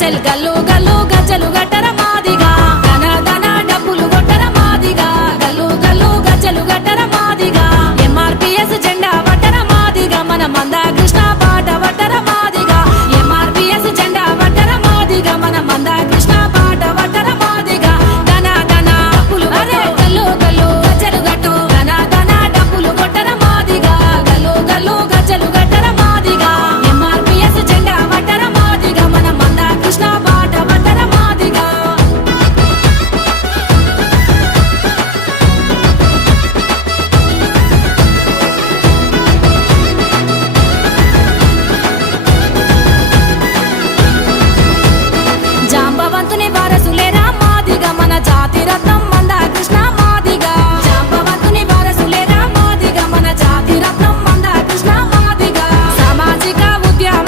చెల్ రత్నమ్మ